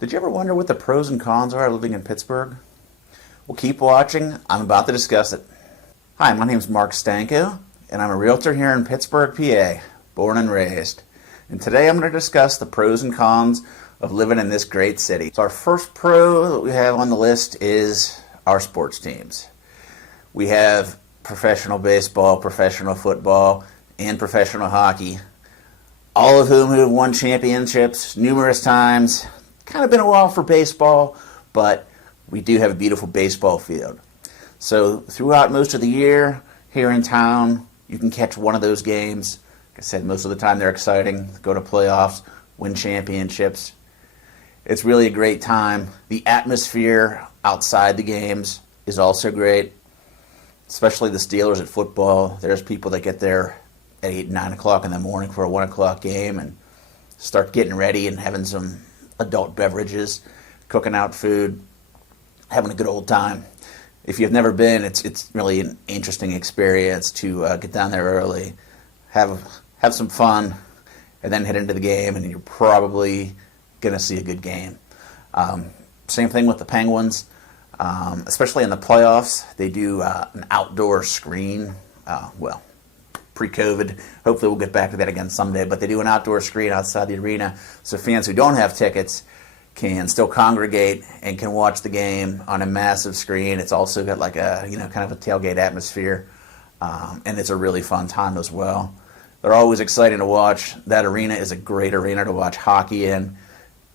Did you ever wonder what the pros and cons are of living in Pittsburgh? Well, keep watching. I'm about to discuss it. Hi, my name is Mark Stanko, and I'm a realtor here in Pittsburgh, PA, born and raised. And today I'm going to discuss the pros and cons of living in this great city. So our first pro that we have on the list is our sports teams. We have professional baseball, professional football, and professional hockey, all of whom have won championships numerous times. Kind of been a while for baseball, but we do have a beautiful baseball field. So throughout most of the year here in town, you can catch one of those games. Like I said, most of the time they're exciting. Go to playoffs, win championships. It's really a great time. The atmosphere outside the games is also great, especially the Steelers at football. There's people that get there at 8, 9 o'clock in the morning for a 1 o'clock game and start getting ready and having some adult beverages, cooking out food, having a good old time. If you've never been, it's really an interesting experience to get down there early, have some fun, and then head into the game, and you're probably going to see a good game. Same thing with the Penguins, especially in the playoffs. They do an outdoor screen. Pre-COVID. Hopefully we'll get back to that again someday, but they do an outdoor screen outside the arena so fans who don't have tickets can still congregate and can watch the game on a massive screen. It's also got like a, kind of a tailgate atmosphere, and it's a really fun time as well. They're always exciting to watch. That arena is a great arena to watch hockey in.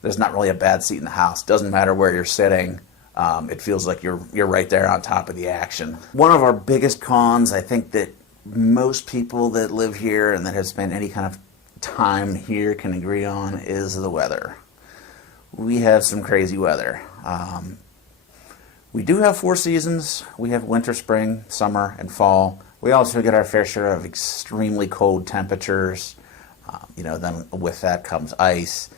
There's not really a bad seat in the house. Doesn't matter where you're sitting. It feels like you're right there on top of the action. One of our biggest cons, I think, that most people that live here and that have spent any kind of time here can agree on is the weather. We have some crazy weather. We do have 4 seasons. We have winter, spring, summer, and fall. We also get our fair share of extremely cold temperatures. Then with that comes ice.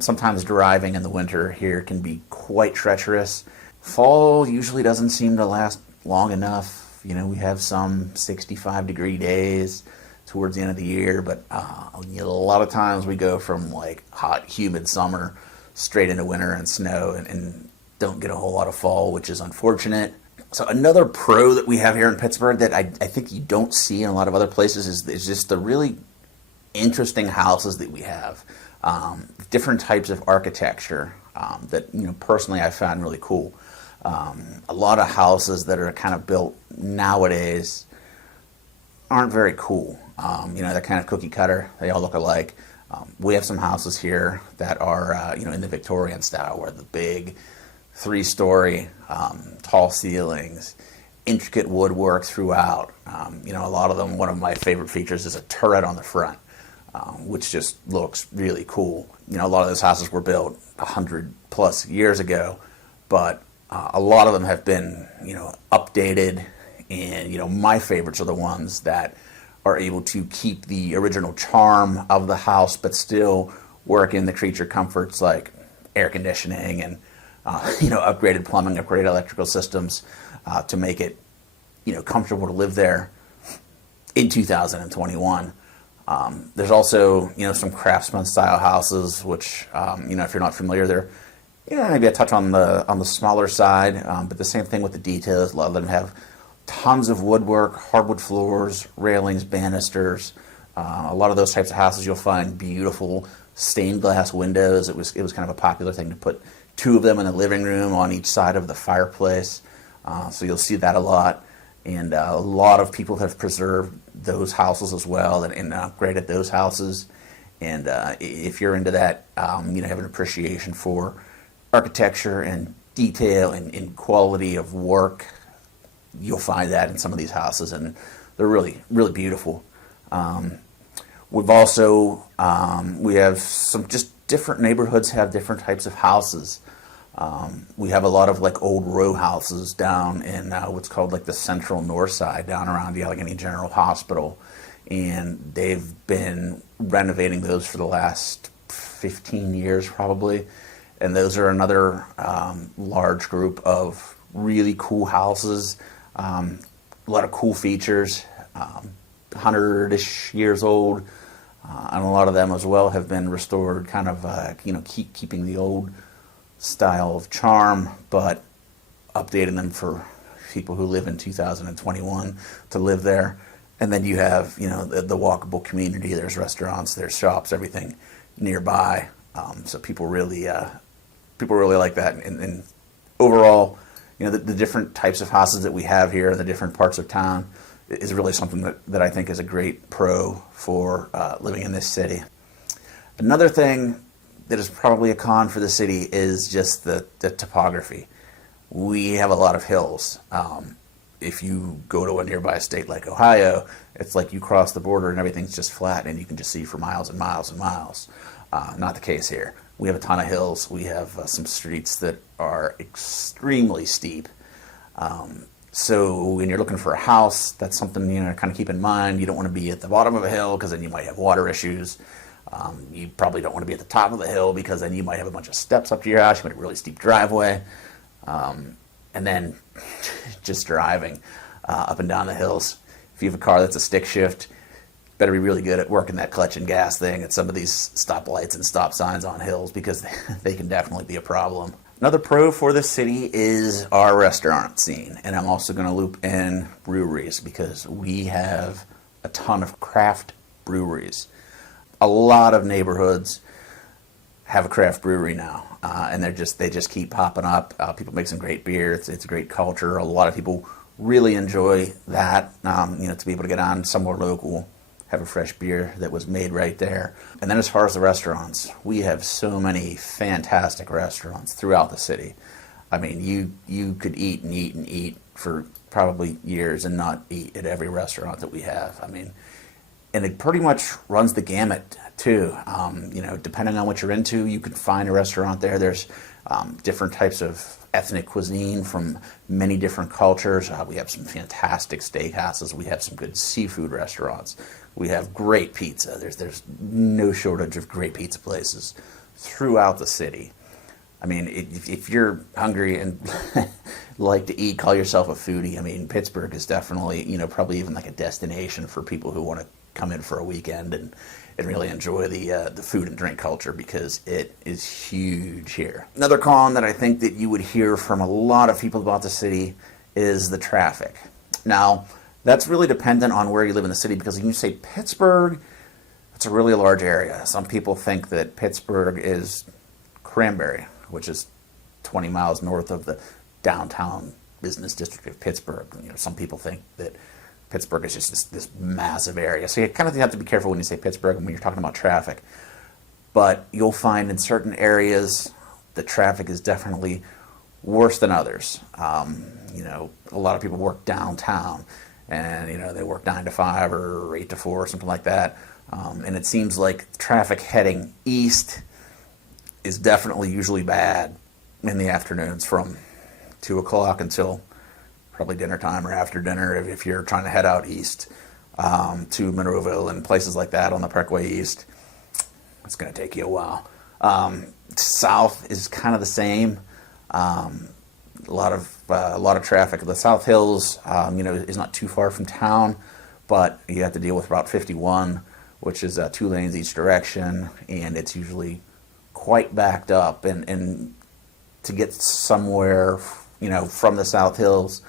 Sometimes driving in the winter here can be quite treacherous. Fall usually doesn't seem to last long enough. We have some 65-degree days towards the end of the year, but a lot of times we go from like hot, humid summer straight into winter and snow and don't get a whole lot of fall, which is unfortunate. So another pro that we have here in Pittsburgh that I think you don't see in a lot of other places is just the really interesting houses that we have. Different types of architecture that personally I found really cool. A lot of houses that are kind of built nowadays aren't very cool. They're kind of cookie cutter. They all look alike. We have some houses here that are, in the Victorian style, where the big 3-story, tall ceilings, intricate woodwork throughout. A lot of them, one of my favorite features is a turret on the front, which just looks really cool. A lot of those houses were built 100+ years ago, but a lot of them have been, updated, and, my favorites are the ones that are able to keep the original charm of the house, but still work in the creature comforts like air conditioning and, upgraded plumbing, upgraded electrical systems to make it, comfortable to live there in 2021. There's also, some craftsman style houses, which, if you're not familiar, they're maybe a touch on the smaller side, but the same thing with the details. A lot of them have tons of woodwork, hardwood floors, railings, banisters. A lot of those types of houses you'll find beautiful stained glass windows. It was kind of a popular thing to put 2 of them in the living room on each side of the fireplace. So you'll see that a lot. And a lot of people have preserved those houses as well and upgraded those houses. And if you're into that, have an appreciation for architecture and detail and quality of work, you'll find that in some of these houses, and they're really, really beautiful. We've also, we have some just different neighborhoods have different types of houses. We have a lot of like old row houses down in what's called like the central north side, down around the Allegheny General Hospital, and they've been renovating those for the last 15 years probably. And those are another large group of really cool houses, a lot of cool features, 100-ish years old, and a lot of them as well have been restored, kind of keeping the old style of charm, but updating them for people who live in 2021 to live there. And then you have, the walkable community. There's restaurants, there's shops, everything nearby. So people really like that. And overall, the different types of houses that we have here in the different parts of town is really something that I think is a great pro for living in this city. Another thing that is probably a con for the city is just the topography. We have a lot of hills. If you go to a nearby state like Ohio, it's like you cross the border and everything's just flat and you can just see for miles and miles and miles. Not the case here. We have a ton of hills. We have some streets that are extremely steep. So when you're looking for a house, that's something to kind of keep in mind. You don't want to be at the bottom of a hill because then you might have water issues. You probably don't want to be at the top of the hill because then you might have a bunch of steps up to your house. You might have a really steep driveway. And then just driving up and down the hills. If you have a car that's a stick shift, better be really good at working that clutch and gas thing at some of these stoplights and stop signs on hills because they can definitely be a problem. Another pro for the city is our restaurant scene. And I'm also going to loop in breweries because we have a ton of craft breweries. A lot of neighborhoods have a craft brewery now, and they just keep popping up. People make some great beer. It's a great culture. A lot of people really enjoy that. To be able to get on somewhere local, have a fresh beer that was made right there. And then as far as the restaurants, we have so many fantastic restaurants throughout the city. I mean, you could eat and eat and eat for probably years and not eat at every restaurant that we have. I mean, and it pretty much runs the gamut too. Depending on what you're into, you can find a restaurant there. There's different types of ethnic cuisine from many different cultures. We have some fantastic steakhouses. We have some good seafood restaurants. We have great pizza. There's no shortage of great pizza places throughout the city. I mean, if you're hungry and like to eat, call yourself a foodie. I mean, Pittsburgh is definitely, probably even like a destination for people who want to come in for a weekend and really enjoy the food and drink culture because it is huge here. Another con that I think that you would hear from a lot of people about the city is the traffic. Now, that's really dependent on where you live in the city because when you say Pittsburgh, it's a really large area. Some people think that Pittsburgh is Cranberry, which is 20 miles north of the downtown business district of Pittsburgh. Some people think that Pittsburgh is just this massive area. So you kind of have to be careful when you say Pittsburgh when you're talking about traffic. But you'll find in certain areas the traffic is definitely worse than others. A lot of people work downtown and, they work 9 to 5 or 8 to 4 or something like that. And it seems like traffic heading east is definitely usually bad in the afternoons from 2 o'clock until probably dinner time or after dinner if you're trying to head out east to Monroeville and places like that on the Parkway East. It's going to take you a while. South is kind of the same. A lot of traffic. The South Hills, is not too far from town, but you have to deal with Route 51, which is 2 lanes each direction, and it's usually quite backed up. And to get somewhere, from the South Hills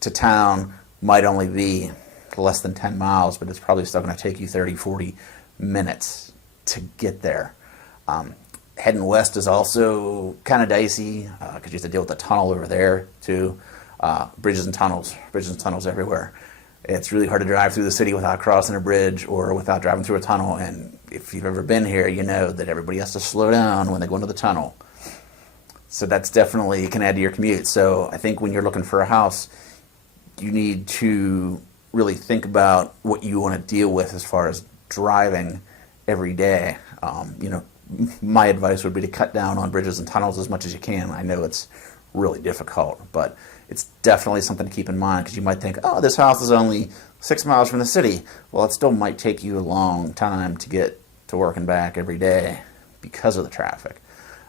to town might only be less than 10 miles, but it's probably still going to take you 30, 40 minutes to get there. Heading west is also kind of dicey because you have to deal with the tunnel over there too. Bridges and tunnels everywhere. It's really hard to drive through the city without crossing a bridge or without driving through a tunnel. And if you've ever been here, you know that everybody has to slow down when they go into the tunnel. So that's definitely can add to your commute. So I think when you're looking for a house, you need to really think about what you want to deal with as far as driving every day. My advice would be to cut down on bridges and tunnels as much as you can. I know it's really difficult, but it's definitely something to keep in mind because you might think, oh, this house is only 6 miles from the city. Well, it still might take you a long time to get to work and back every day because of the traffic.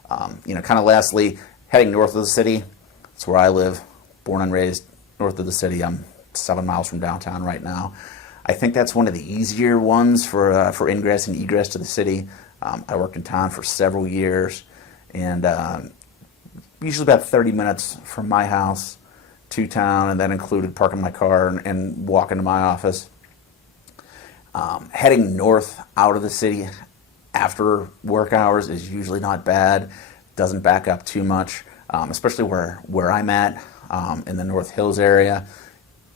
Kind of lastly, heading north of the city, that's where I live, born and raised north of the city. I'm 7 miles from downtown right now. I think that's one of the easier ones for ingress and egress to the city. I worked in town for several years, and usually about 30 minutes from my house to town, and that included parking my car and walking to my office. Heading north out of the city after work hours is usually not bad. Doesn't back up too much, especially where I'm at in the North Hills area.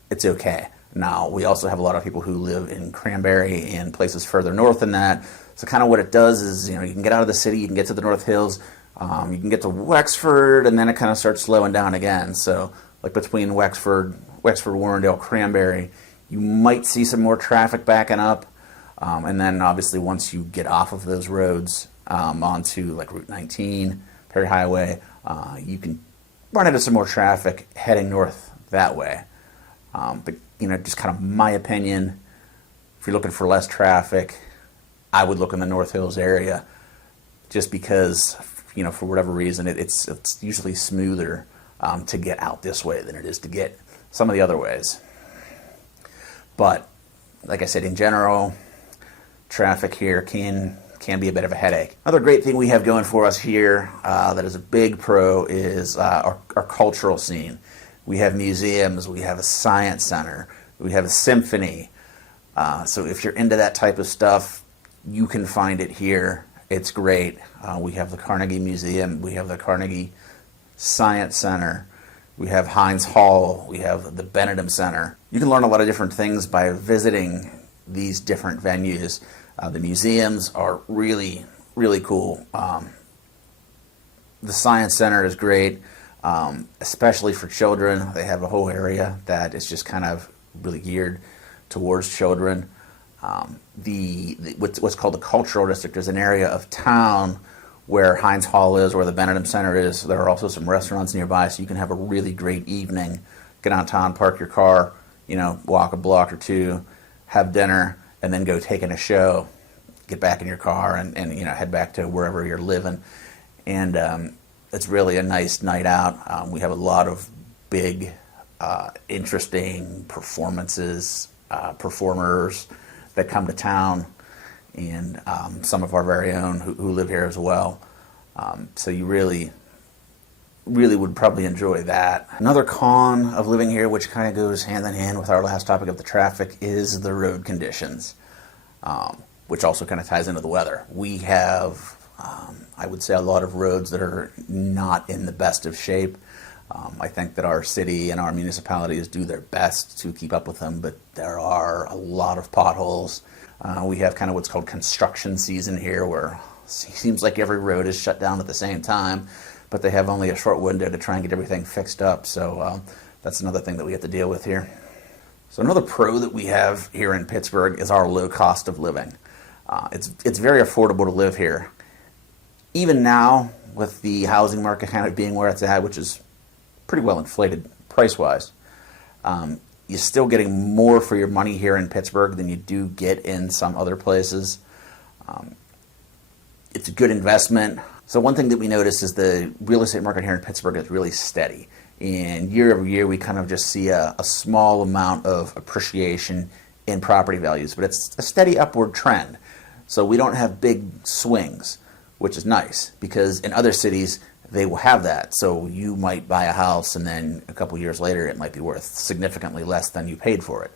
It's okay. Now, we also have a lot of people who live in Cranberry and places further north than that. So kind of what it does is, you can get out of the city, you can get to the North Hills, you can get to Wexford, and then it kind of starts slowing down again. So like between Wexford, Warrendale, Cranberry, you might see some more traffic backing up. And then obviously once you get off of those roads onto like Route 19, Perry Highway, you can run into some more traffic heading north that way. But just kind of my opinion, if you're looking for less traffic, I would look in the North Hills area, just because, for whatever reason, it's usually smoother to get out this way than it is to get some of the other ways. But like I said, in general, traffic here can be a bit of a headache. Another great thing we have going for us here that is a big pro is our cultural scene. We have museums, we have a science center, we have a symphony. So if you're into that type of stuff, you can find it here. It's great. We have the Carnegie Museum, we have the Carnegie Science Center, we have Heinz Hall, we have the Benedum Center. You can learn a lot of different things by visiting these different venues. The museums are really, really cool. The Science Center is great. Especially for children. They have a whole area that is just kind of really geared towards children. What's called the Cultural District is an area of town where Heinz Hall is, where the Benedum Center is. There are also some restaurants nearby, so you can have a really great evening. Get downtown, park your car, walk a block or two, have dinner, and then go take in a show. Get back in your car and head back to wherever you're living. And it's really a nice night out. We have a lot of big, interesting performances, performers that come to town, and some of our very own who live here as well. So you really would probably enjoy that. Another con of living here, which kind of goes hand in hand with our last topic of the traffic, is the road conditions, which also kind of ties into the weather. We have I would say a lot of roads that are not in the best of shape. I think that our city and our municipalities do their best to keep up with them, but there are a lot of potholes. We have kind of what's called construction season here, where it seems like every road is shut down at the same time, but they have only a short window to try and get everything fixed up. So that's another thing that we have to deal with here. So another pro that we have here in Pittsburgh is our low cost of living. It's very affordable to live here. Even now, with the housing market kind of being where it's at, which is pretty well inflated price-wise, you're still getting more for your money here in Pittsburgh than you do get in some other places. It's a good investment. So one thing that we notice is the real estate market here in Pittsburgh is really steady. And year over year, we kind of just see a small amount of appreciation in property values, but it's a steady upward trend. So we don't have big swings, which is nice, because in other cities, they will have that. So you might buy a house and then a couple years later it might be worth significantly less than you paid for it.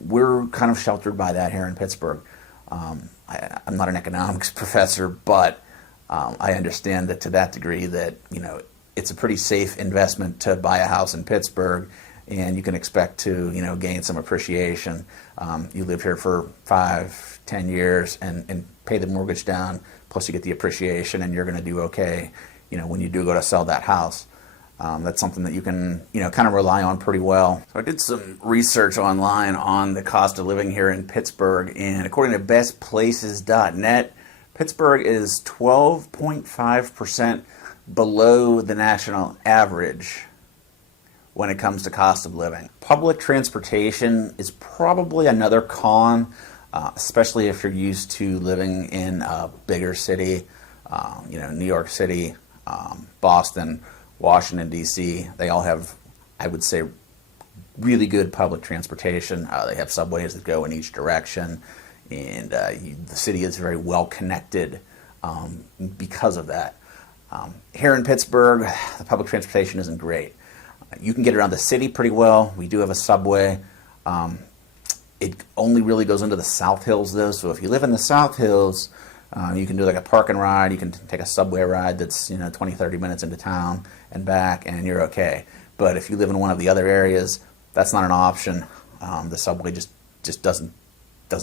We're kind of sheltered by that here in Pittsburgh. I'm not an economics professor, but I understand that to that degree that it's a pretty safe investment to buy a house in Pittsburgh, and you can expect to gain some appreciation. You live here for 5-10 years and pay the mortgage down, plus you get the appreciation, and you're going to do okay when you do go to sell that house. That's something that you can kind of rely on pretty well. So I did some research online on the cost of living here in Pittsburgh, and according to bestplaces.net, Pittsburgh is 12.5% below the national average when it comes to cost of living. Public transportation is probably another con, especially if you're used to living in a bigger city, New York City, Boston, Washington, D.C. They all have, I would say, really good public transportation. They have subways that go in each direction, and the city is very well connected because of that. Here in Pittsburgh, the public transportation isn't great. You can get around the city pretty well. We do have a subway. It only really goes into the South Hills, though. So if you live in the South Hills, you can do like a park and ride. You can take a subway ride that's 20, 30 minutes into town and back, and you're okay. But if you live in one of the other areas, that's not an option. The subway just doesn't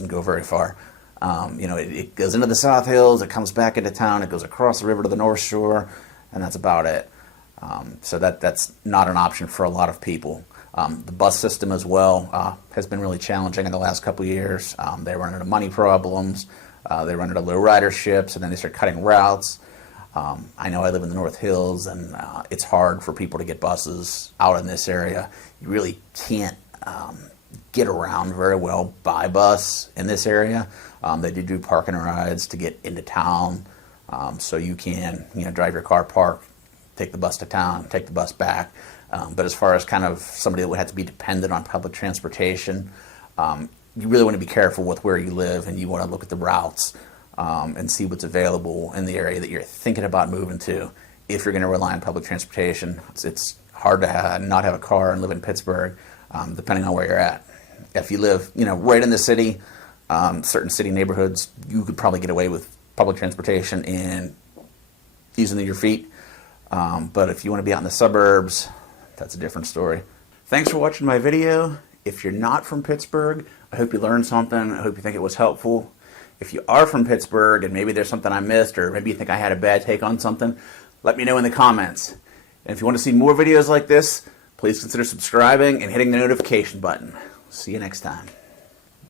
go very far. It goes into the South Hills, it comes back into town, it goes across the river to the North Shore, and that's about it. So that's not an option for a lot of people. The bus system as well has been really challenging in the last couple of years. They run into money problems, they run into low riderships, and then they start cutting routes. I know I live in the North Hills, and it's hard for people to get buses out in this area. You really can't get around very well by bus in this area. They do park and rides to get into town, so you can drive your car, park, take the bus to town, take the bus back. But as far as kind of somebody that would have to be dependent on public transportation, you really want to be careful with where you live, and you want to look at the routes and see what's available in the area that you're thinking about moving to. If you're going to rely on public transportation, it's hard to not have a car and live in Pittsburgh, depending on where you're at. If you live, right in the city, certain city neighborhoods, you could probably get away with public transportation and using your feet. But if you want to be out in the suburbs, that's a different story. Thanks for watching my video. If you're not from Pittsburgh, I hope you learned something. I hope you think it was helpful. If you are from Pittsburgh and maybe there's something I missed, or maybe you think I had a bad take on something, let me know in the comments. And if you want to see more videos like this, please consider subscribing and hitting the notification button. See you next time.